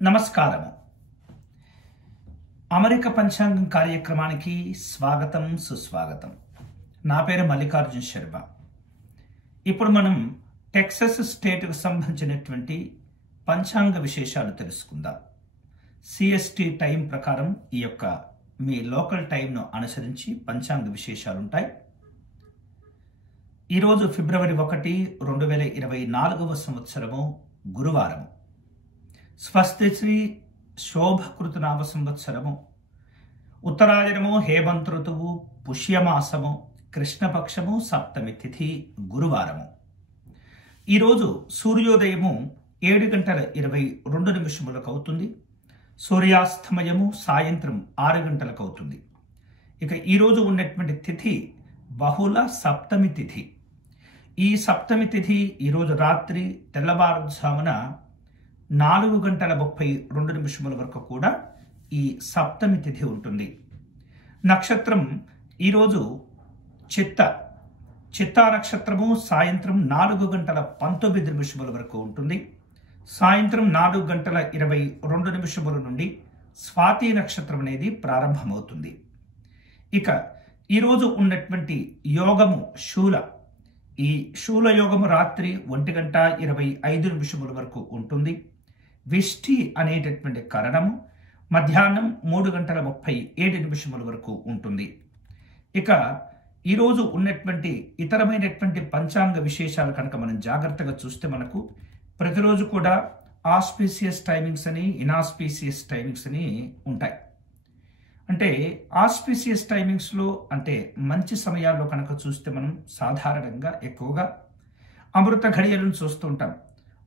నమస్కారము. అమెరిక పంచాంగం కార్యక్రమానికి స్వాగతం, సుస్వాగతం. నా పేరు మల్లికార్జున్ శర్మ. ఇప్పుడు మనం టెక్సస్ స్టేట్కు సంబంధించినటువంటి పంచాంగ విశేషాలు తెలుసుకుందాం. సిఎస్టి టైం ప్రకారం ఈ యొక్క మీ లోకల్ టైంను అనుసరించి పంచాంగ విశేషాలు ఉంటాయి. ఈరోజు ఫిబ్రవరి 1, 2024 సంవత్సరము గురువారము. స్వస్తి శ్రీ శోభకృతనామ సంవత్సరము, ఉత్తరాయణము, హేమంత్ ఋతువు, పుష్యమాసము, కృష్ణపక్షము, సప్తమి తిథి, గురువారము. ఈరోజు సూర్యోదయము 7:22 అవుతుంది. సూర్యాస్తమయము సాయంత్రం 6 గంటలకు అవుతుంది. ఇక ఈరోజు ఉన్నటువంటి తిథి బహుళ సప్తమి తిథి. ఈ సప్తమి తిథి ఈరోజు రాత్రి తెల్లవారుజామున 4:32 వరకు కూడా ఈ సప్తమి తిథి ఉంటుంది. నక్షత్రం ఈరోజు చిత్తా నక్షత్రము సాయంత్రం 4:19 వరకు ఉంటుంది. సాయంత్రం 4:22 నుండి స్వాతి నక్షత్రం అనేది ప్రారంభమవుతుంది. ఇక ఈరోజు ఉన్నటువంటి యోగము శూల. ఈ శూల యోగము రాత్రి 1:25 వరకు ఉంటుంది. విష్టి అనేటటువంటి కరణము మధ్యాహ్నం 3:37 వరకు ఉంటుంది. ఇక ఈరోజు ఉన్నటువంటి ఇతరమైనటువంటి పంచాంగ విశేషాలు కనుక మనం జాగ్రత్తగా చూస్తే మనకు ప్రతిరోజు కూడా ఆస్పీసియస్ టైమింగ్స్ అని, ఇనాస్పీసియస్ టైమింగ్స్ అని ఉంటాయి. అంటే ఆస్పీసియస్ టైమింగ్స్లో అంటే మంచి సమయాల్లో కనుక చూస్తే మనం సాధారణంగా ఎక్కువగా అమృత ఘడియలను చూస్తూ ఉంటాం.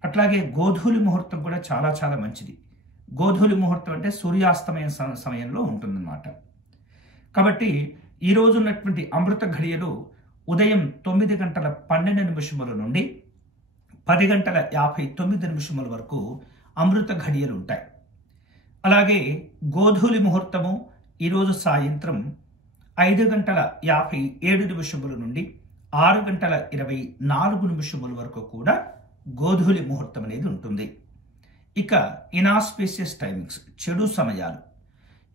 అట్లాగే గోధూలి ముహూర్తం కూడా చాలా చాలా మంచిది. గోధూలి ముహూర్తం అంటే సూర్యాస్తమయ సమయంలో ఉంటుందన్నమాట. కాబట్టి ఈరోజు ఉన్నటువంటి అమృత ఘడియలు ఉదయం 9:12 నుండి 10:59 వరకు అమృత ఘడియలు ఉంటాయి. అలాగే గోధూలి ముహూర్తము ఈరోజు సాయంత్రం 5:57 నుండి 6:24 వరకు కూడా గోధూలి ముహూర్తం అనేది ఉంటుంది. ఇక ఇనాస్పీసియస్ టైమింగ్స్, చెడు సమయాలు.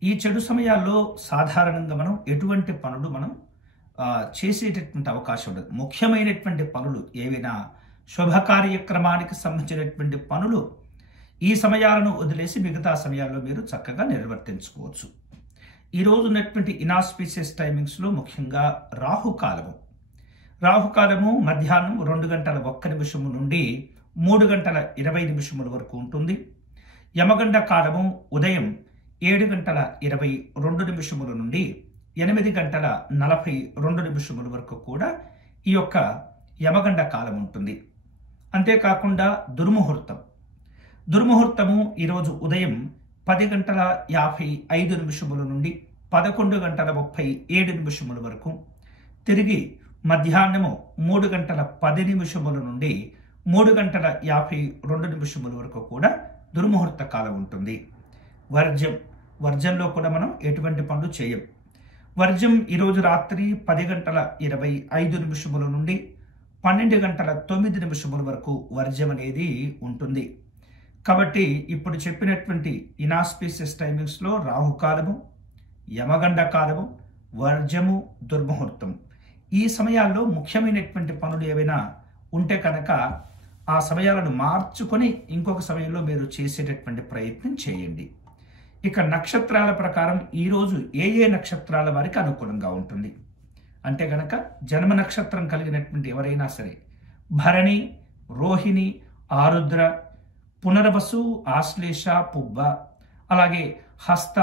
ఈ చెడు సమయాల్లో సాధారణంగా మనం ఎటువంటి పనులు మనం చేసేటటువంటి అవకాశం ఉండదు. ముఖ్యమైనటువంటి పనులు ఏవైనా శుభ కార్యక్రమానికి సంబంధించినటువంటి పనులు ఈ సమయాలను వదిలేసి మిగతా సమయాల్లో మీరు చక్కగా నిర్వర్తించుకోవచ్చు. ఈరోజు ఉన్నటువంటి ఇనాస్పీసియస్ టైమింగ్స్లో ముఖ్యంగా రాహుకాలము మధ్యాహ్నం 2:01 నుండి 3:20 వరకు ఉంటుంది. యమగండ కాలము ఉదయం 7:22 నుండి 8:42 వరకు కూడా ఈ యొక్క యమగండ కాలం ఉంటుంది. అంతేకాకుండా దుర్ముహూర్తము ఈరోజు ఉదయం 10:55 నుండి 11:37 వరకు, తిరిగి మధ్యాహ్నము 3:10 నుండి 3:52 వరకు కూడా దుర్ముహూర్త కాలం ఉంటుంది. వర్జంలో కూడా మనం ఎటువంటి పనులు చేయం. వర్జం ఈరోజు రాత్రి 10:25 నుండి 12:09 వరకు వర్జం అనేది ఉంటుంది. కాబట్టి ఇప్పుడు చెప్పినటువంటి ఇనాస్పీసియస్ టైమింగ్స్లో రాహుకాలము, యమగండ కాలము, వర్జము, దుర్ముహూర్తం, ఈ సమయాల్లో ముఖ్యమైనటువంటి పనులు ఏవైనా ఉంటే కనుక ఆ సమయాలను మార్చుకొని ఇంకొక సమయంలో మీరు చేసేటటువంటి ప్రయత్నం చేయండి. ఇక నక్షత్రాల ప్రకారం ఈరోజు ఏ నక్షత్రాల వారికి అనుకూలంగా ఉంటుంది అంటే కనుక జన్మ నక్షత్రం కలిగినటువంటి ఎవరైనా సరే భరణి, రోహిణి, ఆరుద్ర, పునర్వసు, ఆశ్లేష, పుబ్బ, అలాగే హస్త,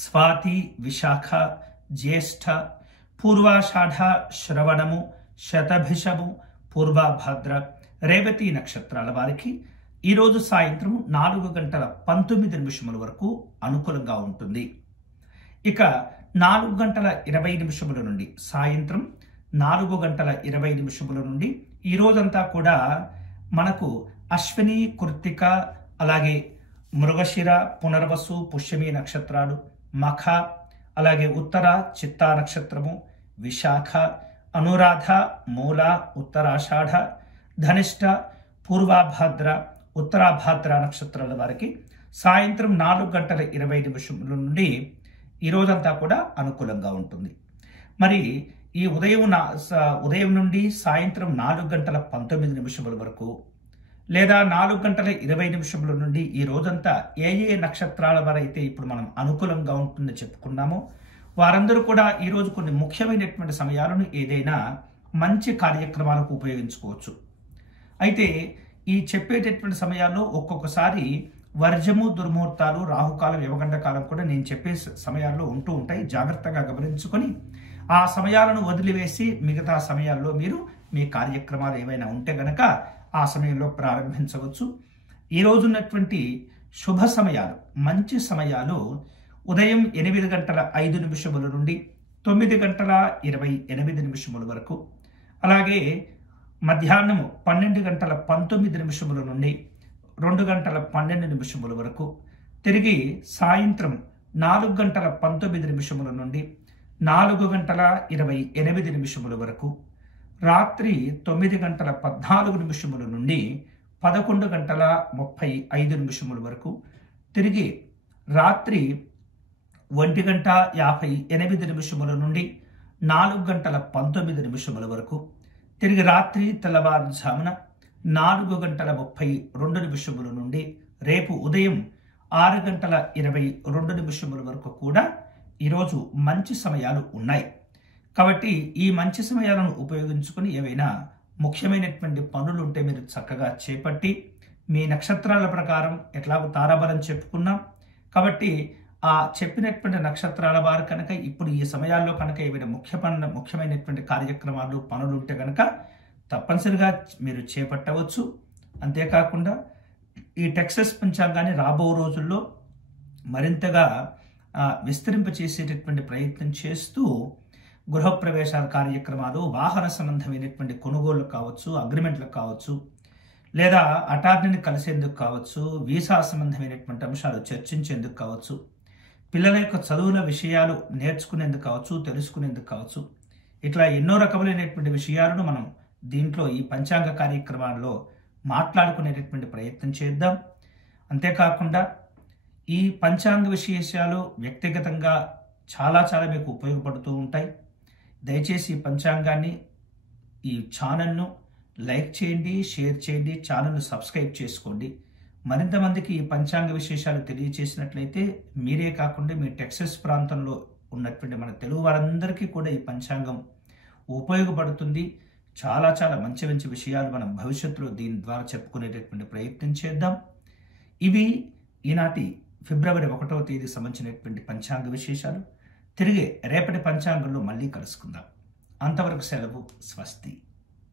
స్వాతి, విశాఖ, జ్యేష్ఠ, పూర్వాషాఢ, శ్రవణము, శతభిషము, పూర్వభద్ర, రేవతి నక్షత్రాల వారికి ఈరోజు సాయంత్రం 4:19 వరకు అనుకూలంగా ఉంటుంది. ఇక 4:20 నుండి సాయంత్రం 4:20 నుండి ఈ రోజంతా కూడా మనకు అశ్విని, కృత్తిక, అలాగే మృగశిర, పునర్వసు, పుష్యమి నక్షత్రాలు, మఖ, అలాగే ఉత్తర చిత్తా నక్షత్రము, విశాఖ, అనురాధ, మూల, ఉత్తరాషాఢ, ధనిష్ట, పూర్వభాద్ర, ఉత్తరాభాద్ర నక్షత్రాల వారికి సాయంత్రం 4:20 నుండి ఈ రోజంతా కూడా అనుకూలంగా ఉంటుంది. మరి ఈ ఉదయం నుండి సాయంత్రం 4:19 వరకు లేదా 4:20 నుండి ఈ రోజంతా ఏ నక్షత్రాల వారైతే ఇప్పుడు మనం అనుకూలంగా ఉంటుందని చెప్పుకున్నామో వారందరూ కూడా ఈరోజు కొన్ని ముఖ్యమైనటువంటి సమయాలను ఏదైనా మంచి కార్యక్రమాలకు ఉపయోగించుకోవచ్చు. అయితే ఈ చెప్పేటటువంటి సమయాల్లో ఒక్కొక్కసారి వర్జము, దుర్ముహూర్తాలు, రాహుకాలం, యమగండ కాలం కూడా నేను చెప్పే సమయాల్లో ఉంటూ ఉంటాయి. జాగ్రత్తగా గమనించుకొని ఆ సమయాలను వదిలివేసి మిగతా సమయాల్లో మీరు మీ కార్యక్రమాలు ఏవైనా ఉంటే గనక ఆ సమయంలో ప్రారంభించవచ్చు. ఈ రోజు ఉన్నటువంటి శుభ సమయాలు, మంచి సమయాలు ఉదయం 8:05 నుండి 9:28 వరకు, అలాగే మధ్యాహ్నం 12:19 నుండి 2:12 వరకు, తిరిగి సాయంత్రం 4:19 నుండి 4:28 వరకు, రాత్రి 9:14 నుండి 11:35 వరకు, తిరిగి రాత్రి 1:58 నుండి 4:19 వరకు, తిరిగి రాత్రి తెల్లవారుజామున 4:32 నుండి రేపు ఉదయం 6:22 వరకు కూడా ఈరోజు మంచి సమయాలు ఉన్నాయి. కాబట్టి ఈ మంచి సమయాలను ఉపయోగించుకుని ఏవైనా ముఖ్యమైనటువంటి పనులు ఉంటే మీరు చక్కగా చేపట్టి మీ నక్షత్రాల ప్రకారం ఎట్లాగో తారాబలం చెప్పుకున్నాం కాబట్టి ఆ చెప్పినటువంటి నక్షత్రాల వారు కనుక ఇప్పుడు ఈ సమయాల్లో కనుక ఏవైనా ముఖ్యమైనటువంటి కార్యక్రమాలు, పనులు ఉంటే కనుక తప్పనిసరిగా మీరు చేపట్టవచ్చు. అంతేకాకుండా ఈ టెక్సస్ పంచాంగాన్ని రాబో రోజుల్లో మరింతగా విస్తరింపచేసేటటువంటి ప్రయత్నం చేస్తూ గృహప్రవేశాల కార్యక్రమాలు, వాహన సంబంధమైనటువంటి కొనుగోళ్లు కావచ్చు, అగ్రిమెంట్లకు కావచ్చు, లేదా అటార్నీని కలిసేందుకు కావచ్చు, వీసా సంబంధమైనటువంటి అంశాలు చర్చించేందుకు కావచ్చు, పిల్లల యొక్క చదువుల విషయాలు నేర్చుకునేందుకు కావచ్చు, తెలుసుకునేందుకు కావచ్చు, ఇట్లా ఎన్నో రకములైనటువంటి విషయాలను మనం దీంట్లో ఈ పంచాంగ కార్యక్రమాల్లో మాట్లాడుకునేటటువంటి ప్రయత్నం చేద్దాం. అంతేకాకుండా ఈ పంచాంగ విశేషాలు వ్యక్తిగతంగా చాలా మీకు ఉపయోగపడుతూ ఉంటాయి. దయచేసి ఈ పంచాంగాన్ని, ఈ ఛానల్ను లైక్ చేయండి, షేర్ చేయండి, ఛానల్ను సబ్స్క్రైబ్ చేసుకోండి. మరింత మందికి ఈ పంచాంగ విశేషాలు తెలియచేసినట్లయితే మీరే కాకుండా మీ టెక్సస్ ప్రాంతంలో ఉన్నటువంటి మన తెలుగు వారందరికీ కూడా ఈ పంచాంగం ఉపయోగపడుతుంది. చాలా మంచి విషయాలు మనం భవిష్యత్తులో దీని ద్వారా చెప్పుకునేటటువంటి ప్రయత్నం చేద్దాం. ఇవి ఈనాటి ఫిబ్రవరి 1వ తేదీ సంబంధించినటువంటి పంచాంగ విశేషాలు. తిరిగి రేపటి పంచాంగంలో మళ్ళీ కలుసుకుందాం. అంతవరకు సెలవు. స్వస్తి.